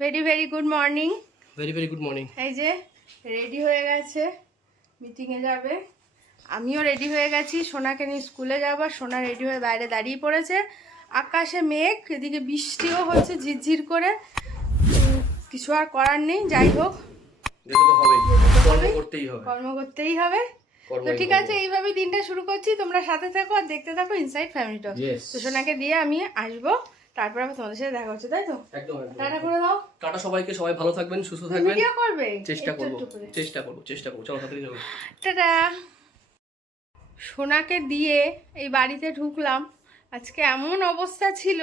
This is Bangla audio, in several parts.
Very very good morning very very good morning এই যে রেডি হয়ে গেছে মিটিংয়ে যাবে। আমিও রেডি হয়ে গেছি সোনাকে নিয়ে স্কুলে যাব। আর সোনা রেডি হয়ে বাইরে দাঁড়িয়ে পড়েছে। আকাশে মেঘ এদিকে বৃষ্টিও হচ্ছে ঝিরঝির করে। কিছু আর করার নেই যাই হোক। কর্ম করতেই হবে। তো ঠিক আছে এইভাবে দিনটা শুরু করছি। তোমরা সাথে থাকো আর দেখতে থাকো ইনসাইড ফ্যামিলি টক তো সোনাকে দিয়ে আমি আসব। তারপর আবার তোমাদের সাথে দেখা হচ্ছে তাই তো? একদম টাটা করে দাও। টাটা সবাইকে সবাই ভালো থাকবেন সুস্থ থাকবেন। ভিডিও করবে? চেষ্টা করব। চেষ্টা করব চেষ্টা করব। চলো তাড়াতাড়ি যাব টাটা। সোনাকে দিয়ে এই বাড়িতে ঢুকলাম। আজকে এমন অবস্থা ছিল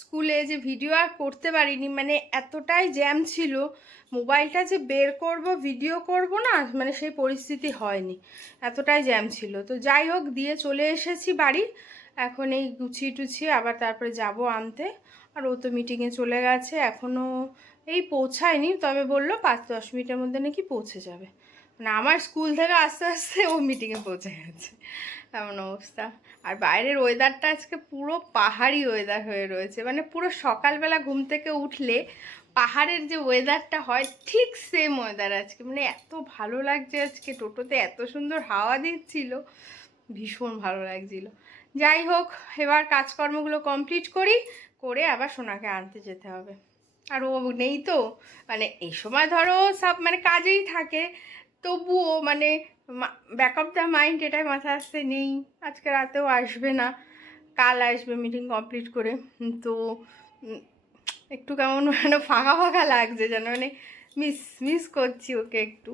স্কুলে যে ভিডিও আর করতে পারিনি মানে এতটাই জ্যাম ছিল। মোবাইলটা যে বের করব ভিডিও করব না মানে সেই পরিস্থিতি হয়নি। এতটাই জ্যাম ছিল। তো যাই হোক দিয়ে চলে এসেছি বাড়ি। এখন এই গুছিয়ে টুছিয়ে আবার তারপরে যাব আনতে। আর ও তো মিটিংয়ে চলে গেছে এখনও এই পৌঁছায়নি, তবে বলল পাঁচ দশ মিনিটের মধ্যে নাকি পৌঁছে যাবে। মানে আমার স্কুল থেকে আস্তে আস্তে ও মিটিংয়ে পৌঁছে গেছে। এমন অবস্থা। আর বাইরের ওয়েদারটা আজকে পুরো পাহাড়ি ওয়েদার হয়ে রয়েছে। মানে পুরো সকালবেলা ঘুম থেকে উঠলে পাহাড়ের যে ওয়েদারটা হয়, ঠিক সেম ওয়েদার আজকে। মানে এত ভালো লাগছে আজকে, টোটোতে এত সুন্দর হাওয়া দিচ্ছিল, ভীষণ ভালো লাগছিল। যাই হোক, এবার কাজকর্মগুলো কমপ্লিট করি, করে আবার সোনাকে আনতে যেতে হবে। আর ও নেই তো মানে এই সময় ধরো সব মানে কাজেই থাকে। তবুও মানে ব্যাক অফ দ্য মাইন্ড এটাই মাথায় আসতে নেই। আজকে রাতেও আসবে না। কাল আসবে মিটিং কমপ্লিট করে। তো একটু কেমন মানে ফাঁকা ফাঁকা লাগছে, যেন মানে মিস মিস করছি ওকে একটু।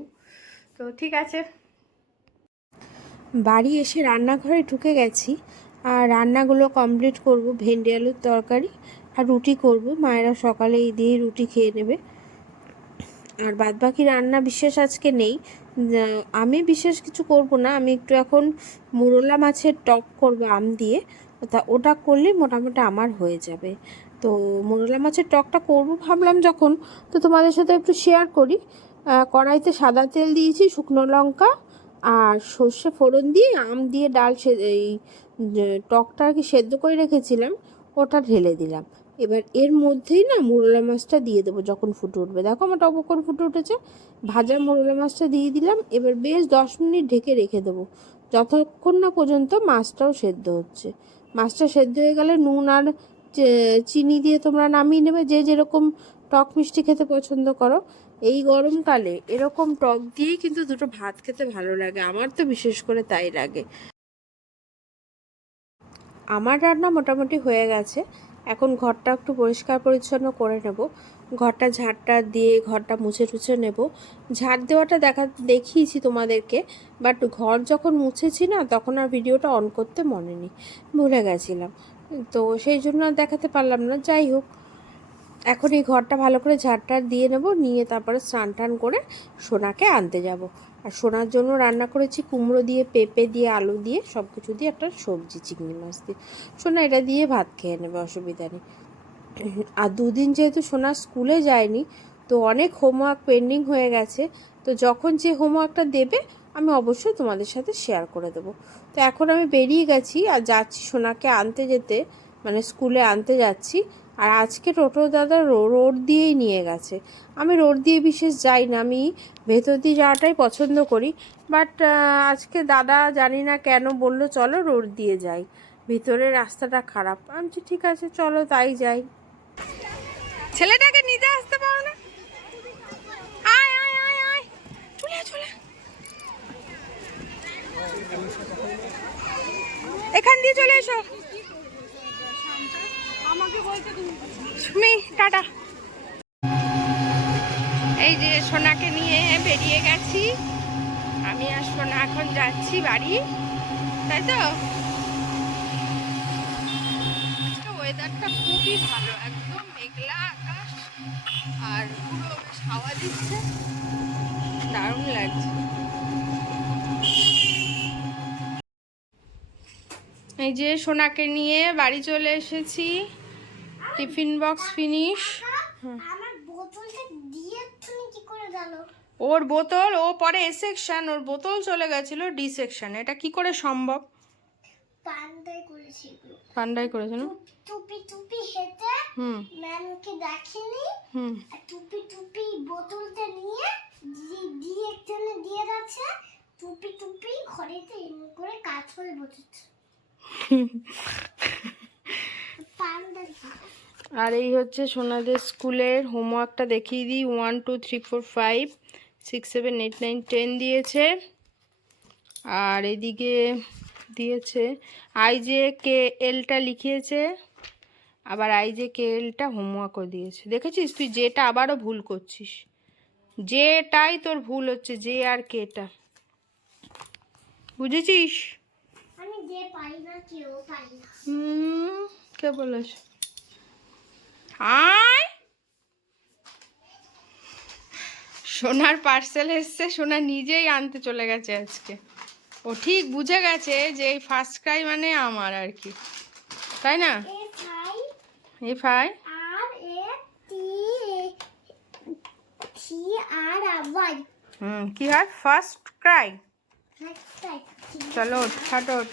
তো ঠিক আছে। বাড়ি এসে রান্নাঘরে ঢুকে গেছি। আর রান্নাগুলো কমপ্লিট করব, ভেন্ডি আলুর তরকারি আর রুটি করব। মায়েরা সকালে এই দিয়ে রুটি খেয়ে নেবে। আর বাদবাকি রান্না বিশেষ আজকে নেই। আমি বিশেষ কিছু করব না। আমি একটু এখন মুরলা মাছের টক করব আম দিয়ে। তা ওটা করলে মোটামুটি আমার হয়ে যাবে। তো মুরলা মাছের টকটা করব ভাবলাম যখন। তো তোমাদের সাথে একটু শেয়ার করি। কড়াইতে সাদা তেল দিয়েছি, শুকনো লঙ্কা আর সর্ষে ফোড়ন দিয়ে আম দিয়ে ডাল সে- এই টকটা আর কি সেদ্ধ করে রেখেছিলাম, ওটা ঢেলে দিলাম। এবার এর মধ্যেই না মোরলা মাছটা দিয়ে দেবো যখন ফুটে উঠবে। দেখো আমার টক করে ফুটে উঠেছে, ভাজা মোরলা মাছটা দিয়ে দিলাম, এবার বেশ দশ মিনিট ঢেকে রেখে দেবো। যতক্ষণ না পর্যন্ত মাছটাও সেদ্ধ হচ্ছে। মাছটা সেদ্ধ হয়ে গেলে নুন আর চিনি দিয়ে তোমরা নামিয়ে নেবে, যে যেরকম টক মিষ্টি খেতে পছন্দ করো। এই গরমকালে এরকম টক দিয়েই কিন্তু দুটো ভাত খেতে ভালো লাগে। আমার তো বিশেষ করে তাই লাগে। আমার রান্না মোটামুটি হয়ে গেছে। এখন ঘরটা একটু পরিষ্কার পরিচ্ছন্ন করে নেব। ঘরটা ঝাড়টা দিয়ে ঘরটা মুছে টুছে নেব। ঝাড় দেওয়াটা দেখা দেখিয়েছি তোমাদেরকে, বাট ঘর যখন মুছেছি না, তখন আর ভিডিওটা অন করতে মনে নেই। ভুলে গেছিলাম। তো সেই জন্য দেখাতে পারলাম না। যাই হোক এখন এই ঘরটা ভালো করে ঝাড়টার দিয়ে নেব, নিয়ে তারপরে স্নান টান করে সোনাকে আনতে যাব। আর সোনার জন্য রান্না করেছি কুমড়ো দিয়ে, পেঁপে দিয়ে, আলু দিয়ে সব কিছু দিয়ে একটা সবজি, চিংড়ি মাছ দিয়ে। সোনা এটা দিয়ে ভাত খেয়ে নেবে, অসুবিধা নেই। আর দুদিন যেহেতু সোনা স্কুলে যায়নি, তো অনেক হোমওয়ার্ক পেন্ডিং হয়ে গেছে, তো যখন যে হোমওয়ার্কটা দেবে, আমি অবশ্যই তোমাদের সাথে শেয়ার করে দেবো। তো এখন আমি বেরিয়ে গেছি আর যাচ্ছি সোনাকে আনতে যেতে। মানে স্কুলে আনতে যাচ্ছি। আর আজকে টোটো দাদা রোড দিয়েই নিয়ে গেছে। আমি রোড দিয়ে বিশেষ যাই না, আমি ভেতর দিয়ে যাওয়াটাই পছন্দ করি। বাট আজকে দাদা জানি না কেন বলল, চলো রোড দিয়ে যাই। ভিতরে রাস্তাটা খারাপ। আমি ঠিক আছে, চলো তাই যাই। ছেলেটাকে নিতে আসতে পারো না? এখান দিয়ে চলে এসো। সুমি টাটা। এই যে সোনাকে নিয়ে বেরিয়ে গেছি। আমি আর সোনা এখন যাচ্ছি বাড়ি, তাই তো? ওয়েদারটা খুবই ভালো, একদম মেঘলা আকাশ, আর পুরো বেশ হাওয়া দিচ্ছে। দারুণ লাগছে। এই যে সোনাকে নিয়ে বাড়ি চলে এসেছি। Tiffin box finish. ওর বোতল ও পরে এ সেকশন ওর বোতল চলে গেছিল ডি সেকশন এটা কি করে সম্ভব? পান্ডাই করেছি। পান্ডাই করেছে টুপি টুপি হেঁটে হুম। ম্যামকে দেখেনি। টুপি টুপি বোতলটা নিয়ে দিয়ে একজনে দিয়ে যাচ্ছে। টুপি টুপি ঘরেতে এমনি করে কাজ করে বসেছে। পান্ডা আর এই হচ্ছে সোনাদের স্কুলের হোমওয়ার্কটা দেখিয়ে দিই। One two three four five six seven eight nine ten দিয়েছে। আর এদিকে দিয়েছে আই যে কে এলটা লিখিয়েছে আবার আই যে কে এলটা হোমওয়ার্কও দিয়েছে। দেখেছিস তুই? যেটা আবারও ভুল করছিস। যেটাই তোর ভুল হচ্ছে যে আর কেটা। বুঝেছিস? কে বলেছে? আয় সোনার পার্সেল এসছে সোনা নিজেই আনতে চলে গেছে আজকে। ও ঠিক বুঝে গেছে যে এই ফার্স্ট ক্রাই মানে আমার আর কি। তাই না? এ ফাই হুম কি হয়? ফার্স্ট ক্রাই চলো ওঠ।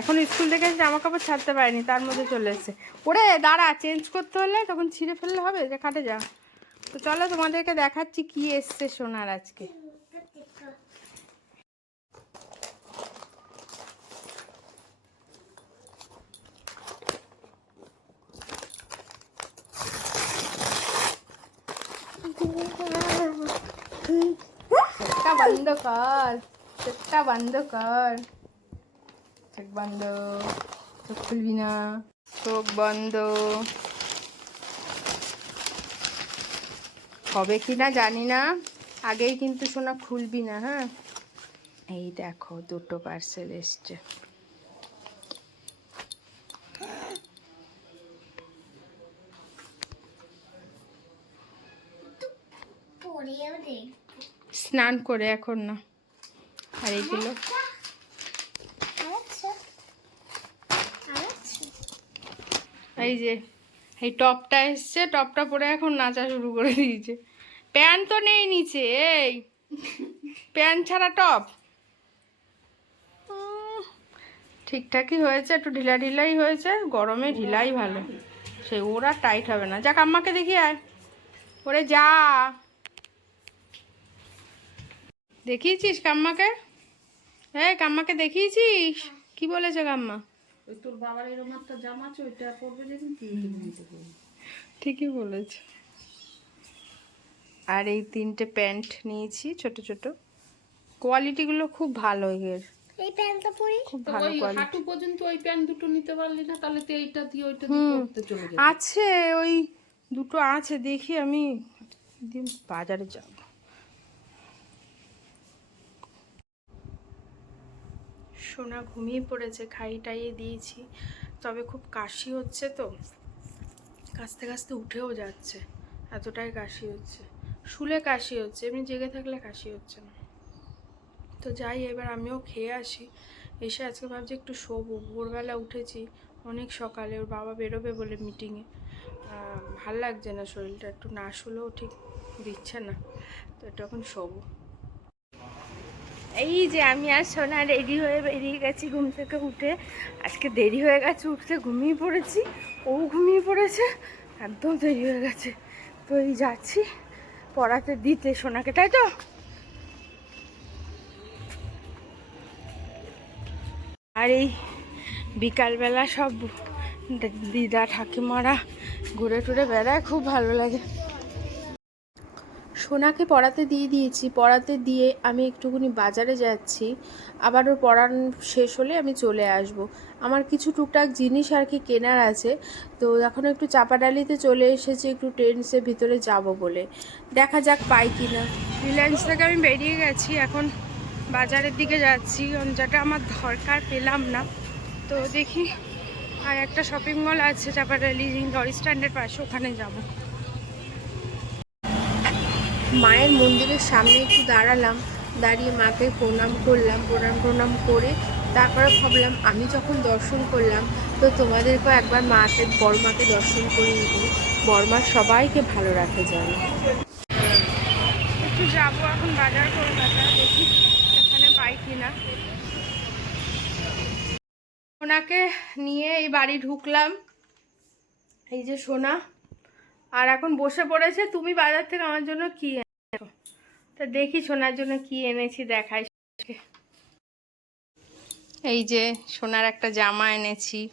এখন স্কুল থেকে জামা কাপড় ছাড়তে পারেনি, তার মধ্যে চলে এসেছে। ওরে দাঁড়া চেঞ্জ করতে হলে তখন ছিঁড়ে ফেললে হবে, যে খাটে যা তো চলো তোমাদেরকে দেখাচ্ছি কি এসছে সোনার আজকে। বন্ধ কর বন্ধ কর। চোখ বন্ধ চোখ খুলবি না। চোখ বন্ধ। হবে কি না জানি না। আগেই কিন্তু সোনা খুলবি না হ্যাঁ? এই দেখো দুটো পার্সেল এসছে। স্নান করে এখন না। আর এইগুলো এই যে, এই টপটা এসছে, টপটা পরে এখন নাচা শুরু করে দিয়েছে। প্যান্ট তো নেই নিচে, এই। প্যান্ট ছাড়া টপ। ঠিকঠাকই হয়েছে, একটু ঢিলা ঢিলাই হয়েছে, গরমে ঢিলাই ভালো। সেই, ওরা টাইট হবে না। যাক, আম্মাকে দেখি, আয়। ওরে যা। দেখিয়েছিস কাম্মাকে? হ্যাঁ কাম্মাকে দেখিয়েছিস? কি বলেছে কাম্মা? ওই তোর বাবার এরকম একটা জামা আছে ওইটা পরবে দেখুন ঠিকই বলেছ। আর এই তিনটে প্যান্ট নিয়েছি ছোট ছোট। কোয়ালিটিগুলো খুব ভালো এর। এই প্যান্টটা পরি? খুব ভালো ওই কোয়ালিটি হাঁটু পর্যন্ত ওই প্যান্ট দুটো নিতে পারলি না তাহলে তো এইটা দিয়ে ওইটা দিয়ে। পরতে চলে যাবে। আছে ওই দুটো আছে দেখি আমি। দিন বাজারে যাব। সোনা ঘুমিয়ে পড়েছে, খাই টাইয়ে দিয়েছি। তবে খুব কাশি হচ্ছে তো। কাশতে কাশতে উঠেও যাচ্ছে, এতটাই কাশি হচ্ছে। শুলে কাশি হচ্ছে, এমনি জেগে থাকলে কাশি হচ্ছে না। তো যাই, এবার আমিও খেয়ে আসি। এসে আজকে ভাবছি একটু শোবো। ভোরবেলা উঠেছি, অনেক সকালে। ওর বাবা বেরোবে বলে মিটিংয়ে ভালো লাগছে না শরীরটা, একটু না শুলেও ঠিক দিচ্ছে না। তো এখন শোবো। এই যে আমি আর সোনা রেডি হয়ে বেরিয়ে গেছি ঘুম থেকে উঠে। আজকে দেরি হয়ে গেছে, উঠতে ঘুমিয়ে পড়েছি, ও ঘুমিয়ে পড়েছে, একদম দেরি হয়ে গেছে। তো এই যাচ্ছি পড়াতে দিতে সোনাকে, তাই তো? আর এই বিকালবেলা সব দিদা, ঠাকুমারা ঘুরে টুরে বেড়ায়, খুব ভালো লাগে। সোনাকে পড়াতে দিয়ে দিয়েছি, পড়াতে দিয়ে আমি একটুখানি বাজারে যাচ্ছি, আবার ওর পড়ান শেষ হলে আমি চলে আসব। আমার কিছু টুকটাক জিনিস আর কি কেনার আছে, তো এখন একটু চাপাডালিতে চলে এসেছি, একটু ট্রেন্সের ভিতরে যাব বলে। দেখা যাক পাই কি না রিলায়েন্স থেকে আমি বেরিয়ে গেছি, এখন বাজারের দিকে যাচ্ছি যেটা আমার দরকার পেলাম না। তো দেখি, আর একটা শপিং মল আছে চাপাডালি লরি স্ট্যান্ডের পাশে, ওখানে যাব। মায়ের মন্দিরের সামনে একটু দাঁড়ালাম। দাঁড়িয়ে মাকে প্রণাম করলাম, প্রণাম প্রণাম করে তারপরে ভাবলাম, আমি যখন দর্শন করলাম, তো তোমাদেরকেও একবার মাকে বড়মাকে দর্শন করিয়ে দিই বড়মা সবাইকে ভালো রাখে জানো একটু যাব এখন বাজার কলকাতা দেখি এখানে পাই কিনা। ওনাকে নিয়ে এই বাড়ি ঢুকলাম। এই যে সোনা, আর এখন বসে পড়েছে। তুমি বাজার থেকে আমার জন্য কি তা দেখি সোনার জন্য কি এনেছি দেখাই এই যে সোনার একটা জামা এনেছি।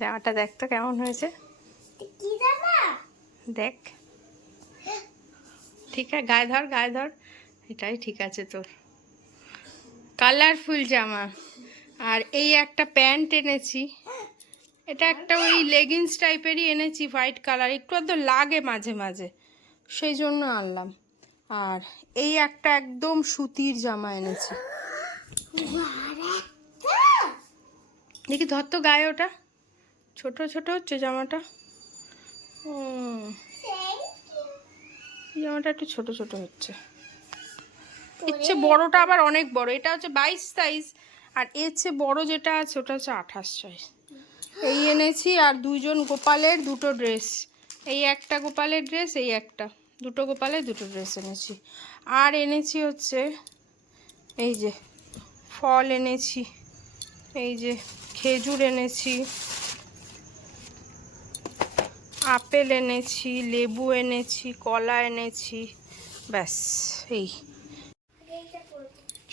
জামাটা দেখতো কেমন হয়েছে। দেখ। ঠিক আছে গায়ে ধর গায়ে ধর। এটাই ঠিক আছে তোর। কালারফুল জামা। আর এই একটা প্যান্ট এনেছি। এটা একটা ওই লেগিংস টাইপেরই এনেছি হোয়াইট কালার একটু তো লাগে মাঝে মাঝে। সেই জন্য আনলাম। আর এই একটা একদম সুতির জামা এনেছি। দেখি, ধর তো গায়ে ওটা। ছোট ছোট হচ্ছে জামাটা। জামাটা একটু ছোট ছোট হচ্ছে। ইচ্ছে বড়টা আবার অনেক বড়। এটা হচ্ছে বাইশ সাইজ আর এর চেয়ে বড় যেটা আছে, ওটা হচ্ছে আঠাশ সাইজ এই এনেছি আর দুজন গোপালের দুটো ড্রেস এই একটা গোপালের ড্রেস এই একটা। দুটো গোপালে দুটো ড্রেস এনেছি। আর এনেছি হচ্ছে এই যে ফল এনেছি, এই যে খেজুর এনেছি, আপেল এনেছি, লেবু এনেছি, কলা এনেছি, ব্যাস, এই।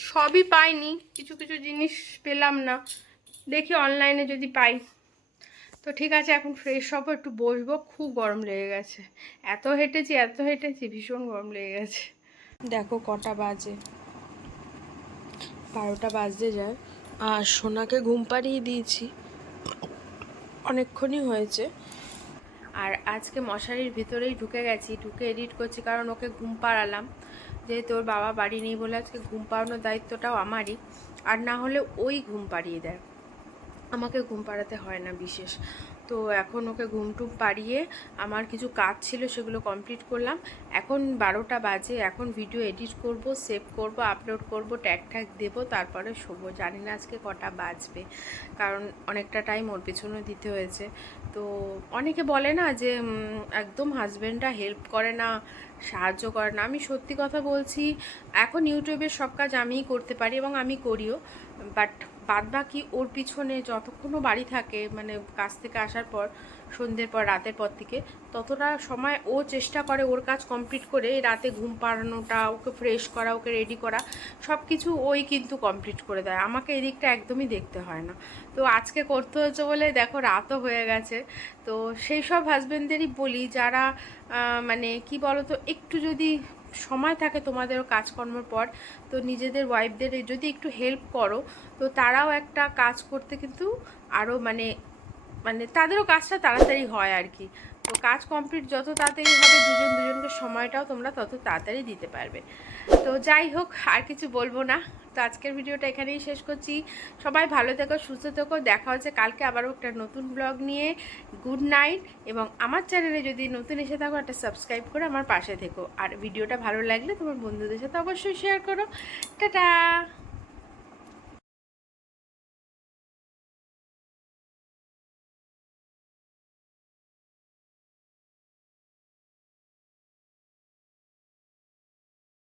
সবই পাইনি, কিছু কিছু জিনিস পেলাম না। দেখি অনলাইনে যদি পাই। তো ঠিক আছে, এখন ফ্রেশ হব, একটু বসবো। খুব গরম লেগে গেছে। এত হেঁটেছি এত হেঁটেছি, ভীষণ গরম লেগে গেছে। দেখো কটা বাজে। বারোটা বাজতে যায়। আর সোনাকে ঘুম পাড়িয়ে দিয়েছি। অনেকক্ষণই হয়েছে। আর আজকে মশারির ভিতরেই ঢুকে গেছি, ঢুকে এডিট করছি, কারণ ওকে ঘুম পাড়ালাম। যেহেতু ওর বাবা বাড়ি নেই বলে আজকে ঘুম পাড়ানোর দায়িত্বটাও আমারই। আর না হলে ওই ঘুম পাড়িয়ে দেয়। আমাকে ঘুম পাড়াতে হয় না বিশেষ। তো এখন ওকে ঘুম টুম পাড়িয়ে আমার কিছু কাজ ছিল সেগুলো কমপ্লিট করলাম। এখন বারোটা বাজে, এখন ভিডিও এডিট করব সেভ করব আপলোড করব ট্যাগ ট্যাগ দেবো, তারপরে শোবো। জানি না আজকে কটা বাজবে, কারণ অনেকটা টাইম ওর পিছনে দিতে হয়েছে। তো অনেকে বলে না যে একদম হাজব্যান্ডরা হেল্প করে না, সাহায্য করে না। আমি সত্যি কথা বলছি, এখন ইউটিউবের সব কাজ আমিই করতে পারি এবং আমি করিও বাট বাদ বাকি ওর পিছনে যতক্ষণও বাড়ি থাকে মানে কাজ থেকে আসার পর, সন্ধ্যের পর, রাতের পর থেকে, ততটা সময় ও চেষ্টা করে ওর কাজ কমপ্লিট করে রাতে ঘুম পাড়ানোটা, ওকে ফ্রেশ করা, ওকে রেডি করা সব কিছু ওই কিন্তু কমপ্লিট করে দেয়। আমাকে এদিকটা একদমই দেখতে হয় না। তো আজকে করতে হচ্ছে বলে দেখো রাতও হয়ে গেছে। তো সেই সব হাজব্যান্ডদেরই বলি, যারা মানে কি বলো তো একটু যদি সময় থাকে তোমাদেরও কাজকর্মের পর, তো নিজেদের ওয়াইফদের যদি একটু হেল্প করো, তো তারাও একটা কাজ করতে কিন্তু আরও মানে মানে তাদেরও কাজটা তাড়াতাড়ি হয় আর কি। তো কাজ কমপ্লিট যত তাড়াতাড়ি হবে, দুজন দুজনকে সময়টাও তোমরা তত তাড়াতাড়ি দিতে পারবে। তো যাই হোক, আর কিছু বলব না। তো আজকের ভিডিওটা এখানেই শেষ করছি। সবাই ভালো থেকো, সুস্থ থেকো। দেখা হচ্ছে কালকে আবারও একটা নতুন ব্লগ নিয়ে। গুড নাইট এবং আমার চ্যানেলে যদি নতুন এসে থাকো, একটা সাবস্ক্রাইব করে আমার পাশে থেকো। আর ভিডিওটা ভালো লাগলে তোমার বন্ধুদের সাথে অবশ্যই শেয়ার করো। টাটা!